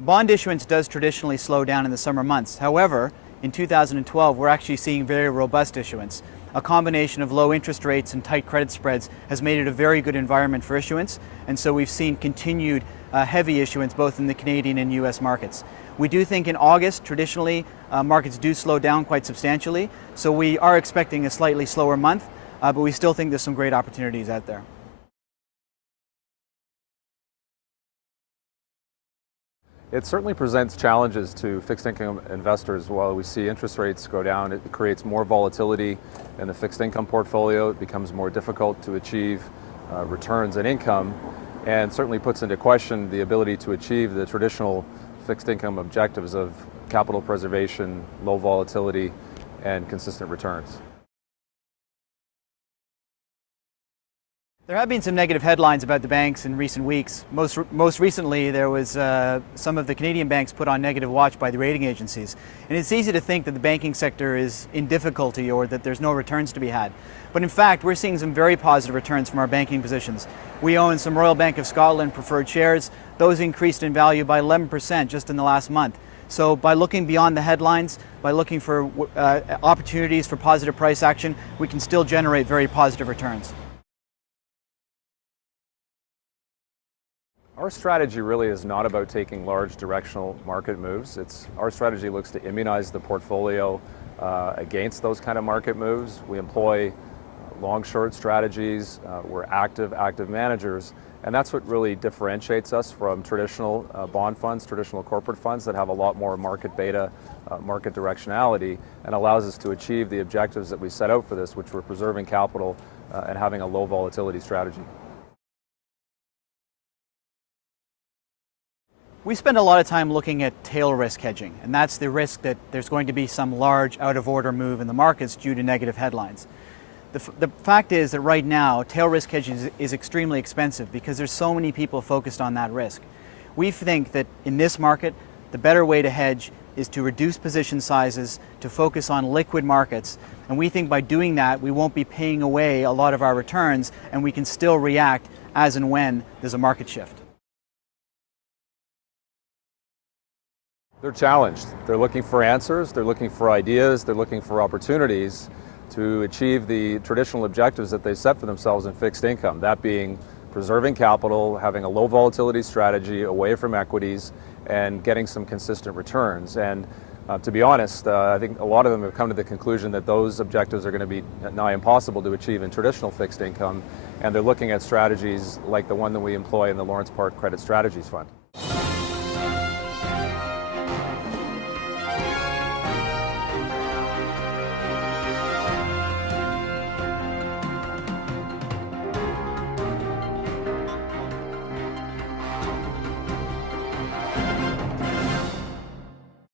Bond issuance does traditionally slow down in the summer months. However, in 2012, we're actually seeing very robust issuance. A combination of low interest rates and tight credit spreads has made it a very good environment for issuance, and so we've seen continued heavy issuance both in the Canadian and US markets. We do think in August, traditionally, markets do slow down quite substantially, so we are expecting a slightly slower month, but we still think there's some great opportunities out there. It certainly presents challenges to fixed income investors. While we see interest rates go down, it creates more volatility in the fixed income portfolio. It becomes more difficult to achieve returns and income, and certainly puts into question the ability to achieve the traditional fixed income objectives of capital preservation, low volatility, and consistent returns. There have been some negative headlines about the banks in recent weeks. Most recently, there was some of the Canadian banks put on negative watch by the rating agencies. And it's easy to think that the banking sector is in difficulty or that there's no returns to be had. But in fact, we're seeing some very positive returns from our banking positions. We own some Royal Bank of Scotland preferred shares. Those increased in value by 11% just in the last month. So by looking beyond the headlines, by looking for opportunities for positive price action, we can still generate very positive returns. Our strategy really is not about taking large directional market moves. Our strategy looks to immunize the portfolio against those kind of market moves. We employ long-short strategies. We're active managers, and that's what really differentiates us from traditional bond funds, traditional corporate funds that have a lot more market beta, market directionality, and allows us to achieve the objectives that we set out for this, which we're preserving capital and having a low volatility strategy. We spend a lot of time looking at tail risk hedging, and that's the risk that there's going to be some large out-of-order move in the markets due to negative headlines. The fact is that right now, tail risk hedging is extremely expensive because there's so many people focused on that risk. We think that in this market, the better way to hedge is to reduce position sizes, to focus on liquid markets, and we think by doing that, we won't be paying away a lot of our returns, and we can still react as and when there's a market shift. They're challenged. They're looking for answers, they're looking for ideas, they're looking for opportunities to achieve the traditional objectives that they set for themselves in fixed income, that being preserving capital, having a low volatility strategy away from equities, and getting some consistent returns. And to be honest, I think a lot of them have come to the conclusion that those objectives are going to be nigh impossible to achieve in traditional fixed income, and they're looking at strategies like the one that we employ in the Lawrence Park Credit Strategies Fund.